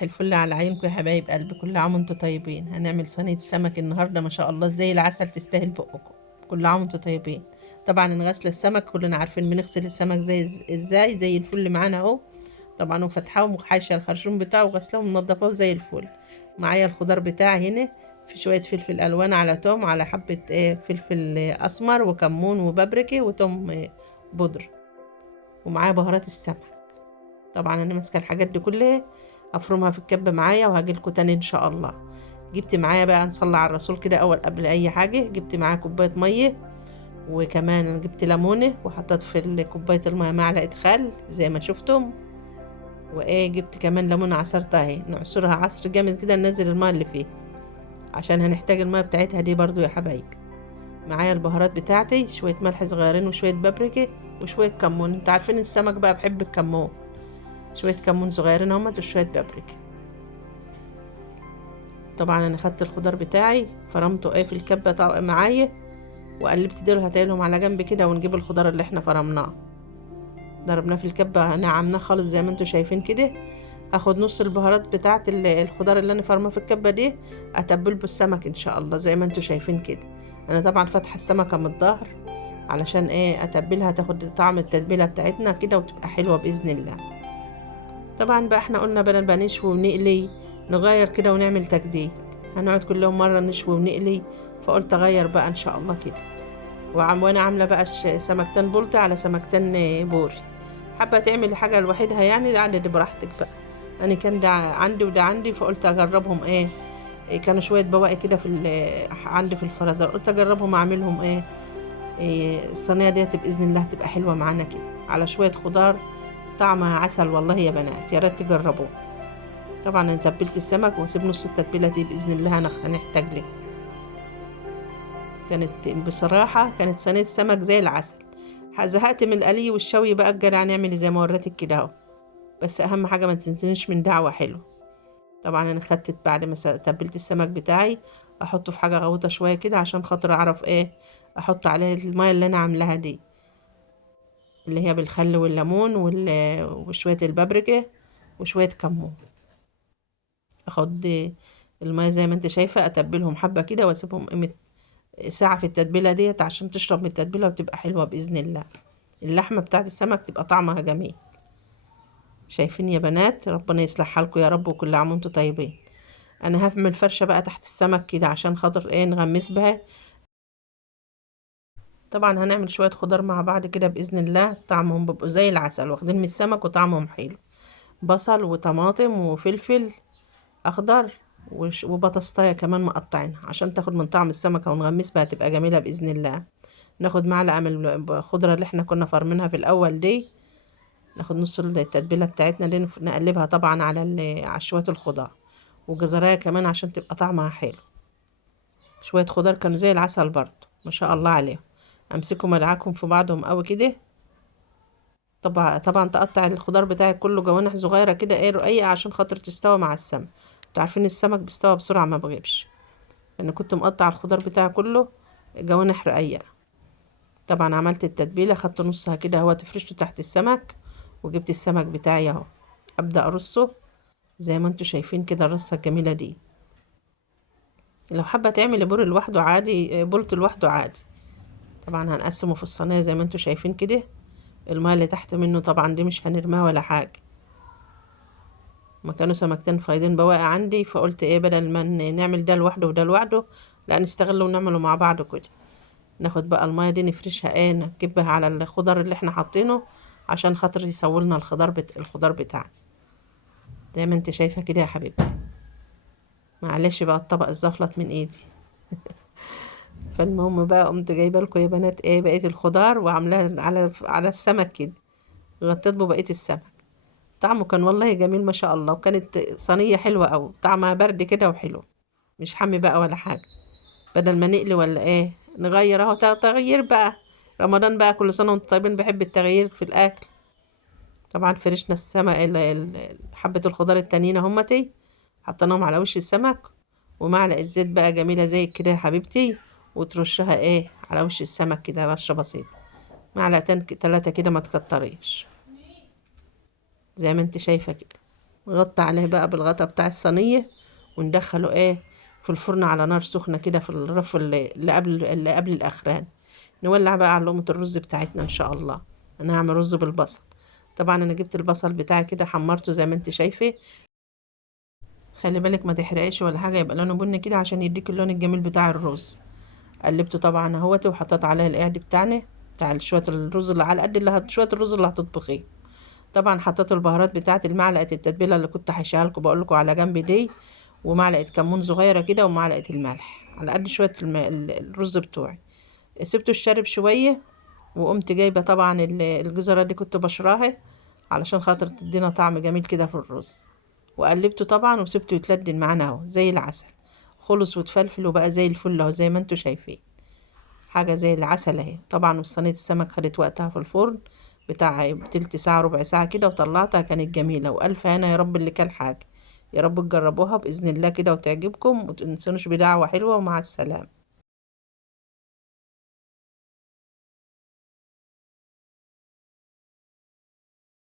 صباح الفل على عيونكم يا حبايب قلبي، كل عام وانتم طيبين. هنعمل صينية سمك النهاردة ما شاء الله زي العسل، تستاهل بقكم. كل عام وانتم طيبين. طبعا نغسل السمك، كلنا عارفين بنغسل السمك ازاي، زي الفل معانا اهو. طبعا وفتحاه وحايشه الخرشوم بتاعه وغسلاه ومنضفاه زي الفل. معايا الخضار بتاعي هنا، في شوية فلفل ألوان على توم على حبة فلفل أسمر وكمون وبابريكا وتوم بودر. ومعايا بهارات السمك. طبعا انا ماسكه الحاجات دي كلها، هفرمها في الكبه معايا وهجيلكوا تاني ان شاء الله. جبت معايا بقى، نصلي على الرسول كده اول قبل اي حاجه، جبت معايا كوبايه ميه، وكمان جبت ليمونه وحطيت في كوبايه الميه معلقه خل زي ما شفتم. جبت كمان ليمونه عصرتها اهي، نعصرها عصر جامد كده، ننزل الميه اللي فيه عشان هنحتاج الميه بتاعتها دي برضو يا حبايبي. معايا البهارات بتاعتي، شويه ملح صغيرين وشويه بابريكا وشويه كمون، انتوا عارفين السمك بقى بحب الكمون. شويه كمون صغيرين همت وشويه بابريكا. طبعا انا خدت الخضار بتاعي فرمته في الكبه معايا، وقلبت دول هتقلهم على جنب كده، ونجيب الخضار اللي احنا فرمناه ضربناه في الكبه نعمناه خالص زي ما انتوا شايفين كده. هاخد نص البهارات بتاعه الخضار اللي انا فرماه في الكبه دي، اتبل بالسمك ان شاء الله زي ما انتوا شايفين كده. انا طبعا فاتحه السمكه من الظهر علشان اتبلها، تاخد طعم التتبيله بتاعتنا كده وتبقى حلوه باذن الله. طبعا بقى احنا قلنا بدل بقى نشوي ونقلي، نغير كده ونعمل تجديد. هنقعد كل يوم مرة نشوي ونقلي، فقلت اغير بقى ان شاء الله كده. وانا عاملة بقى سمكتين بلطي على سمكتين بوري. حابة تعملي حاجة لوحدها يعني، ده عندي براحتك بقى. انا كان ده عندي وده عندي، فقلت اجربهم كانوا شوية بواقي كده عندي في الفريزر، قلت اجربهم اعملهم الصينية ديت بإذن الله تبقى حلوة معانا كده على شوية خضار. طعمها عسل والله يا بنات، يا ريت تجربوه. طبعا انا تبلت السمك واسيب نص التتبيله دي باذن الله هنحتاج ليه. كانت بصراحه كانت صينيه سمك زي العسل. زهقت من القلي والشوي بقى، الجدع نعمل زي ما وريتك كده اهو. بس اهم حاجه ما تنسينيش من دعوه حلو. طبعا انا خدت بعد ما تبلت السمك بتاعي، احطه في حاجه غويطه شويه كده عشان خاطر اعرف احط عليه الميه اللي انا عاملاها دي، اللي هي بالخل والليمون وشويه البابريكا وشويه كمون. اخد المية زي ما انت شايفة، اتبلهم حبة كده واسيبهم قيمة ساعة في التتبيلة ديت عشان تشرب من التتبيلة وتبقى حلوة بإذن الله. اللحمة بتاعت السمك تبقى طعمها جميل. شايفين يا بنات، ربنا يصلح حالكم يا رب، وكل عام وانتم طيبين. انا هعمل فرشة بقى تحت السمك كده عشان خاطر نغمس بها. طبعا هنعمل شوية خضار مع بعض كده بإذن الله، طعمهم بيبقوا زي العسل، واخدين من السمك وطعمهم حلو. بصل وطماطم وفلفل اخضر وبطاطساية كمان مقطعينها عشان تاخد من طعم السمكة ونغمس بها تبقى جميلة بإذن الله. ناخد معلقة من الخضرة اللي احنا كنا فرمينها في الأول دي، ناخد نص التتبيلة بتاعتنا دي، نقلبها طبعا على شوية الخضار، وجزراية كمان عشان تبقى طعمها حلو. شوية خضار كانوا زي العسل برضه ما شاء الله عليهم. امسكوا مدعاكم في بعضهم قوي كده. طبعا تقطع الخضار بتاعك كله جوانح صغيرة كده رقيقة عشان خاطر تستوي مع السمك. انتوا عارفين السمك بيستوي بسرعة ما بغيبش. انا كنت مقطع الخضار بتاعي كله جوانح رقيقة. طبعا عملت التتبيله، خدت نصها كده هو تفرشته تحت السمك، وجبت السمك بتاعي اهو، ابدا ارصه زي ما انتوا شايفين كده الرصه الجميله دي. لو حابه تعملي بور لوحده عادي، بولت لوحده عادي. طبعا هنقسمه في الصينيه زي ما انتوا شايفين كده. الماء اللي تحت منه طبعا دي مش هنرميها ولا حاجه. ما كانوا سمكتين فايضين بواقي عندي، فقلت بدل ما نعمل ده لوحده وده لوحده، لا نستغله ونعمله مع بعض كده. ناخد بقى المية دي نفرشها نكبها على الخضار اللي احنا حاطينه عشان خاطر يسولنا الخضار بتاعنا زي ما انت شايفة كده يا حبيبتي. معلش بقى الطبق الزفلت من ايدي. فالمهم بقى قمت جايبه لكم يا بنات بقية الخضار وعاملاها على السمك كده، غطيت ببقية السمك. طعمه كان والله جميل ما شاء الله، وكانت صينية حلوة أوي، طعمها برد كده وحلو، مش حامي بقى ولا حاجة. بدل ما نقلي ولا نغير اهو، تغيير بقى. رمضان بقى، كل سنة وانتم طيبين، بحب التغيير في الأكل. طبعا فرشنا السمك، حبة الخضار التانيين همتي، حطيناهم على وش السمك، ومعلقة زيت بقى جميلة زي كده يا حبيبتي، وترشها على وش السمك كده رشة بسيطة، معلقتين تلاتة كده ما تكتريش زي ما انت شايفة كده. نغطي عليه بقى بالغطا بتاع الصينية، وندخله ايه في الفرن على نار سخنة كده في الرف اللي قبل الأخران. نولع بقى على لقمة الرز بتاعتنا إن شاء الله. أنا هعمل رز بالبصل. طبعا أنا جبت البصل بتاعي كده حمرته زي ما انت شايفة. خلي بالك ما تحرقش ولا حاجة، يبقى لونه بني كده عشان يديك اللون الجميل بتاع الرز. قلبته طبعا اهوت، وحطيت عليه القعد بتاعنا بتاع شوية الرز اللي على قد شوية الرز اللي هتطبخيه. طبعا حطيت البهارات بتاعت المعلقة التتبيلة اللي كنت حاشيها لكم بقول لكم على جنب دي، ومعلقة كمون صغيرة كده، ومعلقة الملح على قد شوية الرز بتوعي. سبته الشارب شوية، وقمت جايبة طبعا الجزرة اللي كنت بشراها علشان خاطر تدينا طعم جميل كده في الرز. وقلبته طبعا وسبته يتلدن معانا اهو زي العسل. خلص وتفلفل وبقى زي الفل اهو زي ما انتوا شايفين. حاجة زي العسل اهي. طبعا صينية السمك خدت وقتها في الفرن بتاع تلت ساعة ربع ساعة كده، وطلعتها كانت جميلة. وألف هنا يا رب اللي كل حاجة. يا رب تجربوها بإذن الله كده وتعجبكم، ومتنسونوش بدعوة حلوة، ومع السلامة.